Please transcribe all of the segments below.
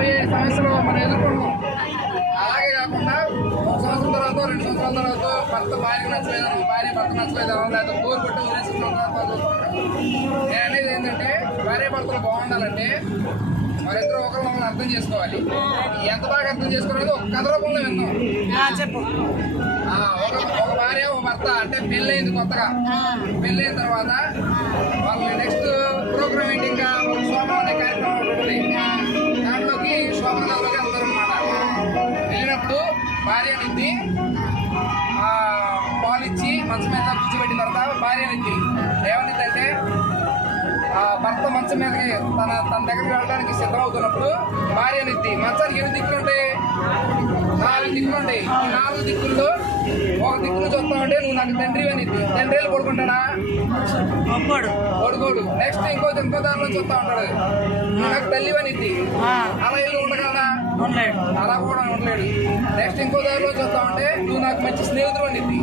రాబోయే సమస్యలు మనం ఎదుర్కొంటాం అలాగే కాకుండా ఒక సంవత్సరం తర్వాత రెండు సంవత్సరాల తర్వాత భర్త భార్య నచ్చలేదనో భార్య భర్త నచ్చలేదనో లేదా బోర్ కొట్టి వదిలేసిన సందర్భాలు చూస్తుంటాం. నేను అనేది ఏంటంటే భార్య భర్తలు బాగుండాలంటే మరిద్దరు ఒకరు మమ్మల్ని అర్థం చేసుకోవాలి. ఎంత బాగా అర్థం చేసుకోవాలనేది ఒక కథ రూపంలో విన్నాం. చెప్పు. ఒక ఒక భార్య ఒక భర్త అంటే పెళ్ళైంది కొత్తగా. పెళ్ళైన తర్వాత వాళ్ళు నెక్స్ట్ ప్రోగ్రామ్ ఏంటి ఇంకా? అనే కార్యక్రమం భార్య ఏమనిందంటే ఆ భర్త మంచం మీదకి తన తన దగ్గరికి వెళ్ళడానికి సిద్ధమవుతున్నప్పుడు భార్య నిద్ది మంచానికి ఎన్ని దిక్కులు ఉంటాయి నాలుగు దిక్కులు ఉంటాయి నాలుగు దిక్కుల్లో ఒక దిక్కు నుంచి వస్తామంటే నువ్వు నాకు తండ్రి అని తండ్రిలు పడుకుంటాడా ఒప్పడు పడుకోడు. నెక్స్ట్ ఇంకో ఇంకో దారి నుంచి వస్తా ఉంటాడు నాకు తల్లి ఆ, అలా ఇల్లు ఉండలేడు. అలా కూడా ఉండలేడు. నెక్స్ట్ ఇంకో దారిలో చూస్తా ఉంటే నువ్వు నాకు మంచి స్నేహితుడు అనిద్ది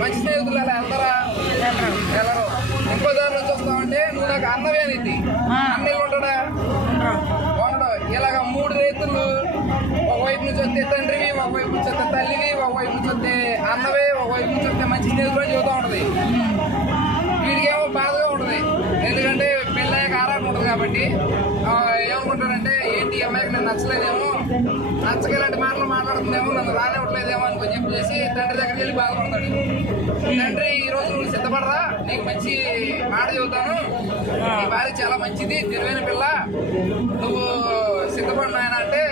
మంచి స్నేహితులు అలా వెళ్ళరు ఇంకో దారిలో చూస్తా ఉంటే నువ్వు నాకు అన్నవే అనిద్ది. ఆ. అన్నయ్య ఉంటాడా. ఉండడు. ఇలాగ మూడు రైతులు ఒకవైపు నుంచి వస్తే తండ్రివి ఒకవైపు నుంచి వస్తే తల్లివి ఒకవైపు నుంచి వస్తే అన్నవే ఒకవైపు నుంచి వస్తే మంచి స్నేహితుడు అని చెబుతూ ఉంటది. వీడికేమో బాధగా ఉంటుంది. ఎందుకంటే కాబట్టి ఆ, ఏమనుకుంటాడంటే ఏంటి అమ్మాయికి నేను నచ్చలేదేమో నచ్చగలంటే మాటలు మాట్లాడుతుందేమో నన్ను రానివ్వట్లేదేమో అని చెప్పి చేసి తండ్రి దగ్గరికి వెళ్ళి బాధపడతాడు. తండ్రి ఈ రోజు నువ్వు సిద్ధపడరా? నీకు మంచి మాట చెబుతాను. నీ భార్య చాలా మంచిది తెలివైన పిల్ల. నువ్వు సిద్ధపడు నాయన అంటే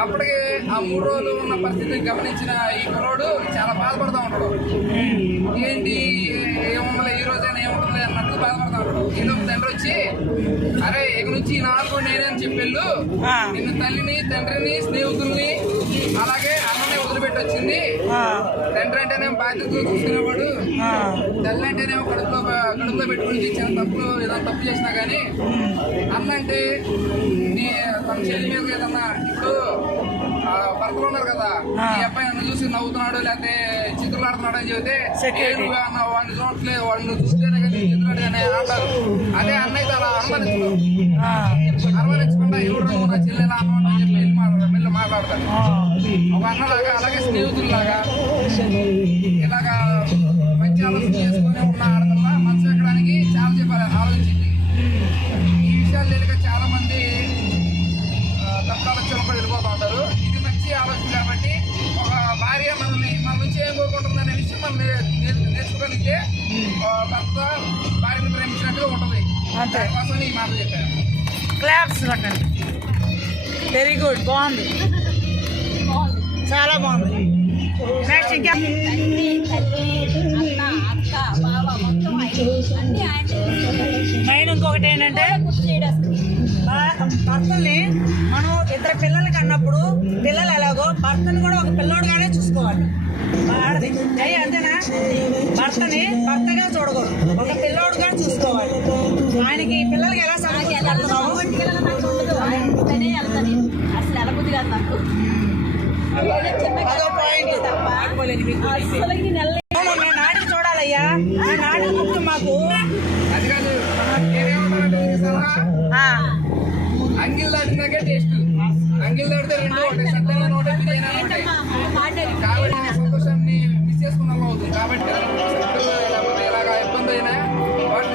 అప్పటికి ఆ మూడు రోజులు ఉన్న పరిస్థితిని గమనించిన ఈ కుర్రోడు చాలా బాధపడతా ఉంటాడు. ఏంటి ఏముండలే ఈ రోజైనా ఏముండలే అన్నట్టు బాధపడతా ఈలో తండ్రి వచ్చి అరే ఇక నుంచి నాలుగు నేనే అని చెప్పెళ్ళు. నిన్ను తల్లిని తండ్రిని స్నేహితుల్ని అలాగే అన్నని వదిలిపెట్టి వచ్చింది ఆ, తండ్రి అంటేనేమో బాధ్యతలు చూసుకునేవాడు. తల్లి అంటేనేమో కడుపులో కడుపులో పెట్టుకుని చిన్న తప్పులు ఏదైనా తప్పు చేసినా కానీ అన్న అంటే నీ తన చెల్లి మీద ఏదన్నా ఇప్పుడు భర్తలు ఉన్నారు కదా. ఈ అబ్బాయి నన్ను చూసి నవ్వుతున్నాడు లేకపోతే చిత్రులాడుతున్నాడు అని చెబితే Security. "ఏ నువ్వు అన్న వాడిని చూడట్లేదు వాడిని చూస్తేనే కానీ చిత్రులాడు అని అంటారు. అదే అన్నయ్య అలా అనుమానించదు ఆ, అనుమానించకుండా ఎవరు నా చెల్లెలా అన్నమాట అని చెప్పి వెళ్ళి ఆ. ఒక అన్నలాగా అలాగే స్నేహితుల్లాగా ఇలాగా మంచి ఆలోచన చేసుకుని ఉన్న ఆడపిల్ల మనసు ఎక్కడానికి చాలా చెప్పారు ఆలోచించింది. ఈ విషయాలు తెలియక చాలా మంది మనం నేర్చుకోగలిగితే భర్త భార్యను ప్రేమించినట్టుగా ఉంటుంది. అంతే. దానికోసం ఈ మాట చెప్పాను క్లాప్స్ కొట్టండి వెరీ గుడ్ బాగుంది. చాలా బాగుంది. నెక్స్ట్ ఇంకా? మెయిన్ ఇంకొకటి ఏంటంటే భర్తల్ని మనం ఇద్దరు పిల్లలకి అన్నప్పుడు పిల్లలు ఎలాగో భర్తను కూడా ఒక పిల్లోడుగానే చూసుకోవాలి. ఆడది అయ్యి అంతేనా? భర్తని భర్తగా చూడకూడదు. ఒక పిల్లోడుగా చూసుకోవాలి. ఆయనకి పిల్లలకి ఎలా పిల్లల. అసలు కాదు నాకు. నాటికి చూడాలయ్యా. నాటికి ముఖ్యం మాకు. అది కాదు అంగిల్ దాటినాకే టేస్ట్. అంగిల్ దాటితే రెండు ఒకటి సత్యంగా ఒకటి. బిర్యానీ అడిగి- కాబట్టి సంతోషాన్ని మిస్ చేసుకున్నాం అవుతుంది. కాబట్టి లేకపోతే ఇబ్బంది అయినా వాటిని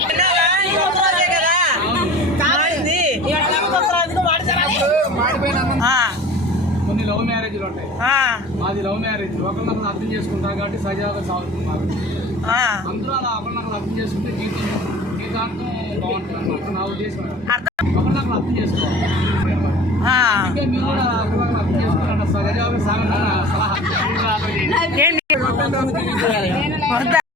మాది లవ్ మ్యారేజ్. ఒకరినొకరు అర్థం చేసుకుంటారు కాబట్టి సజావుగా సాగుతున్నారు. ఆ. అందరూ అలా ఒకరినొకరు అర్థం చేసుకుంటే జీవితం జీవితాంతం బాగుంటుంది నా ఉద్దేశం అర్థం. ఒకరినొకరు అర్థం చేసుకోవాలి. మీరు కూడా అభిమానం అర్థం చేసుకున్నాను సహజాభి సాగంగా సలహా.